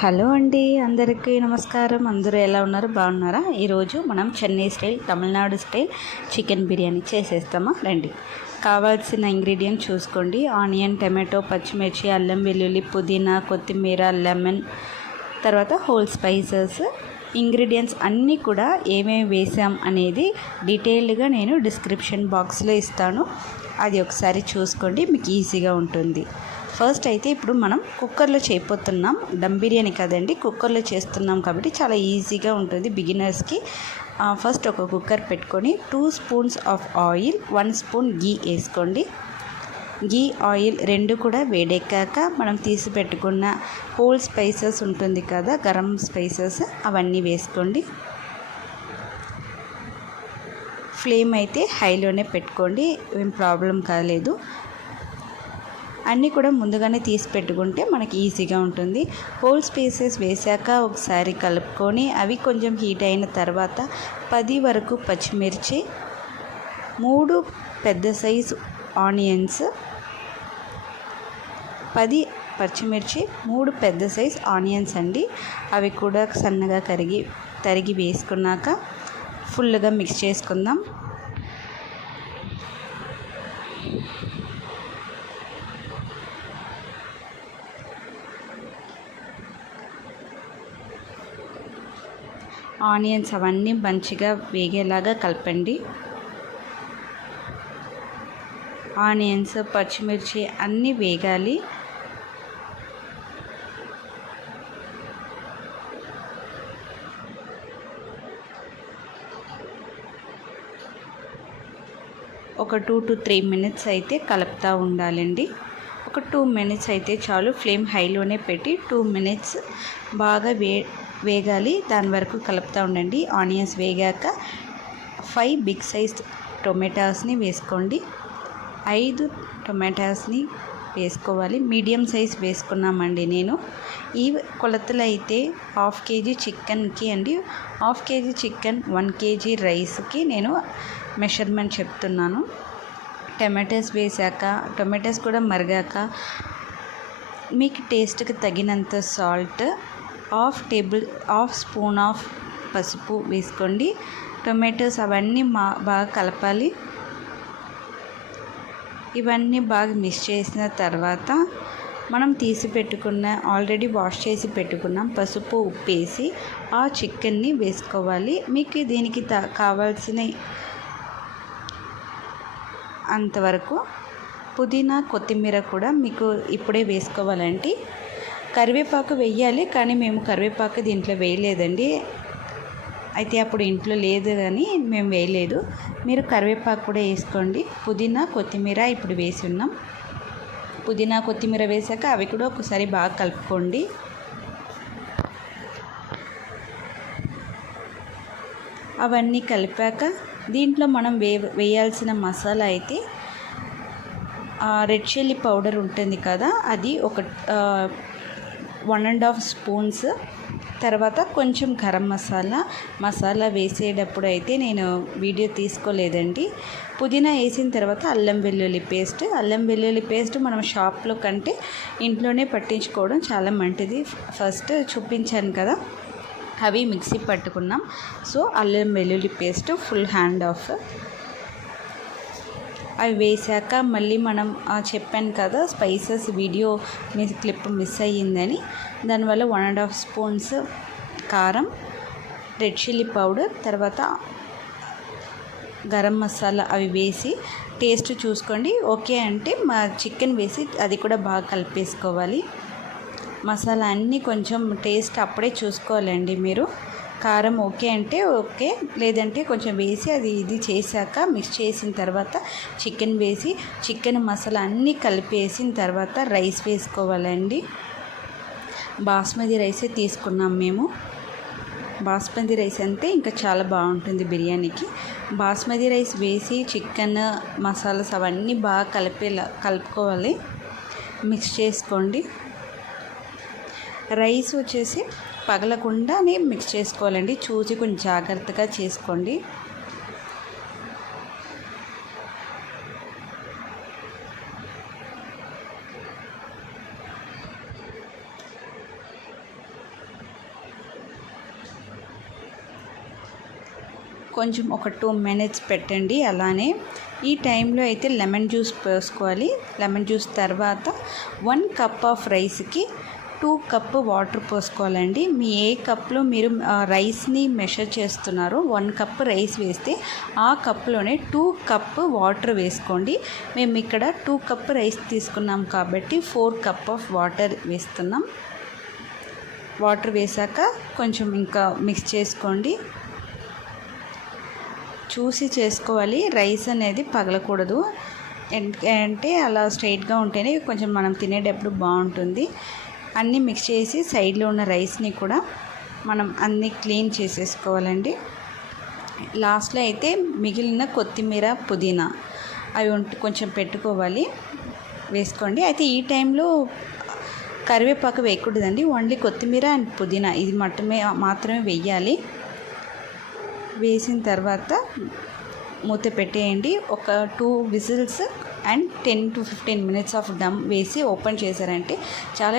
Hello అండి, అందరికీ నమస్కారం. అందరూ ఎలా ఉన్నారు? బాగున్నారా? ఈరోజు మనం Chennai style, Tamil Nadu style chicken biryani చేసేస్తామా? రండి. కావాల్సిన ఇంగ్రీడియంట్ చూసుకోండి. ఆనియన్, టమాటో, పచ్చిమిర్చి, అల్లం వెల్లుల్లి, పుదీనా, కొత్తిమీర, లెమన్, తర్వాత హోల్ స్పైసెస్. ఇంగ్రీడియంట్స్ అన్నీ కూడా ఏమేమి వేసాం అనేది డీటెయిల్డ్గా నేను డిస్క్రిప్షన్ బాక్స్లో ఇస్తాను. అది ఒకసారి చూసుకోండి, మీకు ఈజీగా ఉంటుంది. ఫస్ట్ అయితే ఇప్పుడు మనం కుక్కర్లో చేయబోతున్నాం. దమ్ బిర్యానీ కదండి, కుక్కర్లో చేస్తున్నాం కాబట్టి చాలా ఈజీగా ఉంటుంది బిగినర్స్కి. ఫస్ట్ ఒక కుక్కర్ పెట్టుకొని 2 స్పూన్స్ ఆఫ్ ఆయిల్, 1 స్పూన్ గీ వేసుకోండి. గీ, ఆయిల్ రెండు కూడా వేడెక్కాక మనం తీసి పెట్టుకున్న హోల్ స్పైసెస్ ఉంటుంది కదా, గరం స్పైసెస్, అవన్నీ వేసుకోండి. ఫ్లేమ్ అయితే హైలోనే పెట్టుకోండి, ఏం ప్రాబ్లం కాలేదు. అన్నీ కూడా ముందుగానే తీసి పెట్టుకుంటే మనకి ఈజీగా ఉంటుంది. హోల్ స్పైసెస్ వేసాక ఒకసారి కలుపుకొని అవి కొంచెం హీట్ అయిన తర్వాత 10 వరకు పచ్చిమిర్చి, 3 పెద్ద సైజు ఆనియన్స్, 10 పచ్చిమిర్చి, 3 పెద్ద సైజ్ ఆనియన్స్ అండి. అవి కూడా సన్నగా తరిగి వేసుకున్నాక ఫుల్గా మిక్స్ చేసుకుందాం. ఆనియన్స్ అవన్నీ మంచిగా వేగేలాగా కలపండి. ఆనియన్స్, పచ్చిమిర్చి అన్నీ వేగాలి. ఒక 2 to 3 మినిట్స్ అయితే కలుపుతూ ఉండాలండి. ఒక 2 మినిట్స్ అయితే చాలు. ఫ్లేమ్ హైలోనే పెట్టి 2 మినిట్స్ బాగా వేగాలి. దాని వరకు కలుపుతూ ఉండండి. ఆనియన్స్ వేగాక 5 బిగ్ సైజ్ టొమాటోస్ని వేసుకోండి. 5 టొమాటోస్ని వేసుకోవాలి. మీడియం సైజ్ వేసుకున్నామండి నేను. ఈ కొలతలు అయితే 1/2 kg చికెన్కి అండి. 1/2 kg చికెన్, 1 kg రైస్కి నేను మెషర్మెంట్ చెప్తున్నాను. టమాటోస్ వేసాక, టమాటోస్ కూడా మరిగాక మీకు టేస్ట్కి తగినంత సాల్ట్, 1/2 స్పూన్ ఆఫ్ పసుపు వేసుకోండి. టొమాటోస్ అవన్నీ బాగా కలపాలి. ఇవన్నీ బాగా మిక్స్ చేసిన తర్వాత మనం తీసి పెట్టుకున్న, ఆల్రెడీ వాష్ చేసి పెట్టుకున్నాం పసుపు, ఉప్పు వేసి ఆ చికెన్ని వేసుకోవాలి. మీకు దీనికి కావాల్సిన అంతవరకు పుదీనా, కొత్తిమీర కూడా మీకు ఇప్పుడే వేసుకోవాలండి. కరివేపాకు వేయాలి, కానీ మేము కరివేపాకు దీంట్లో వేయలేదండి. అయితే అప్పుడు ఇంట్లో లేదు కానీ మేము వేయలేదు. మీరు కరివేపాకు కూడా వేసుకోండి. పుదీనా, కొత్తిమీర ఇప్పుడు వేసి ఉన్నాం. పుదీనా, కొత్తిమీర వేసాక అవి కూడా ఒకసారి బాగా కలుపుకోండి. అవన్నీ కలిపాక దీంట్లో మనం వేయాల్సిన మసాలా అయితే రెడ్ చిల్లీ పౌడర్ ఉంటుంది కదా, అది ఒక 1.5 స్పూన్స్. తర్వాత కొంచెం గరం మసాలా వేసేటప్పుడు అయితే నేను వీడియో తీసుకోలేదండి. పుదీనా వేసిన తర్వాత అల్లం వెల్లుల్లి పేస్ట్ మనం షాప్లో కంటే ఇంట్లోనే పట్టించుకోవడం చాలా మంచిది. ఫస్ట్ చూపించాను కదా, అవి మిక్సీ పట్టుకున్నాం. సో అల్లం వెల్లుల్లి పేస్ట్ ఫుల్ హ్యాండ్ ఆఫ్ అవి వేసాక మళ్ళీ మనం చెప్పాను కదా స్పైసెస్ వీడియో క్లిప్ మిస్ అయ్యిందని, దానివల్ల 1.5 స్పూన్స్ కారం, రెడ్ చిల్లీ పౌడర్, తర్వాత గరం మసాలా అవి వేసి టేస్ట్ చూసుకోండి. ఓకే అంటే చికెన్ వేసి అది కూడా బాగా కలిపేసుకోవాలి. మసాలా అన్నీ కొంచెం టేస్ట్ అప్పుడే చూసుకోవాలండి మీరు. కారం ఓకే అంటే ఓకే, లేదంటే కొంచెం వేసి ఇది చేశాక మిక్స్ చేసిన తర్వాత చికెన్ వేసి చికెన్ మసాలా అన్నీ కలిపేసిన తర్వాత రైస్ వేసుకోవాలండి. బాస్మతి రైసే తీసుకున్నాం మేము. బాస్మతి రైస్ అంటే ఇంకా చాలా బాగుంటుంది బిర్యానీకి. బాస్మతి రైస్ వేసి చికెన్ మసాలాస్ అవన్నీ బాగా కలుపుకోవాలి, మిక్స్ చేసుకోండి. రైస్ వచ్చేసి పగలకుండానే మిక్స్ చేసుకోవాలండి, చూసి కొంచెం జాగ్రత్తగా చేసుకోండి. కొంచెం ఒక 2 మినిట్స్ పెట్టండి. అలానే ఈ టైంలో అయితే లెమన్ జ్యూస్ పోసుకోవాలి. లెమన్ జ్యూస్ తర్వాత 1 కప్ ఆఫ్ రైస్కి 2 కప్ వాటర్ పోసుకోవాలండి. మీ ఏ కప్లో మీరు రైస్ని మెషర్ చేస్తున్నారో 1 కప్ రైస్ వేస్తే ఆ కప్లోనే 2 కప్ వాటర్ వేసుకోండి. మేము ఇక్కడ 2 కప్ రైస్ తీసుకున్నాం కాబట్టి 4 కప్ ఆఫ్ వాటర్ వేస్తున్నాం. వాటర్ వేసాక కొంచెం ఇంకా మిక్స్ చేసుకోండి. చూసి చేసుకోవాలి, రైస్ అనేది పగలకూడదు. అంటే అలా స్ట్రైట్గా ఉంటేనే కొంచెం మనం తినేటప్పుడు బాగుంటుంది. అన్నీ మిక్స్ చేసి సైడ్లో ఉన్న రైస్ని కూడా మనం అన్నీ క్లీన్ చేసేసుకోవాలండి. లాస్ట్లో అయితే మిగిలిన కొత్తిమీర, పుదీనా అవి కొంచెం పెట్టుకోవాలి, వేసుకోండి. అయితే ఈ టైంలో కరివేపాకు వేయకూడదండి. ఓన్లీ కొత్తిమీర అండ్ పుదీనా ఇది మాత్రమే వేయాలి. వేసిన తర్వాత మూత పెట్టేయండి. ఒక 2 whistles and 10 to 15 minutes of them వేసి ఓపెన్ చేశారంటే చాలా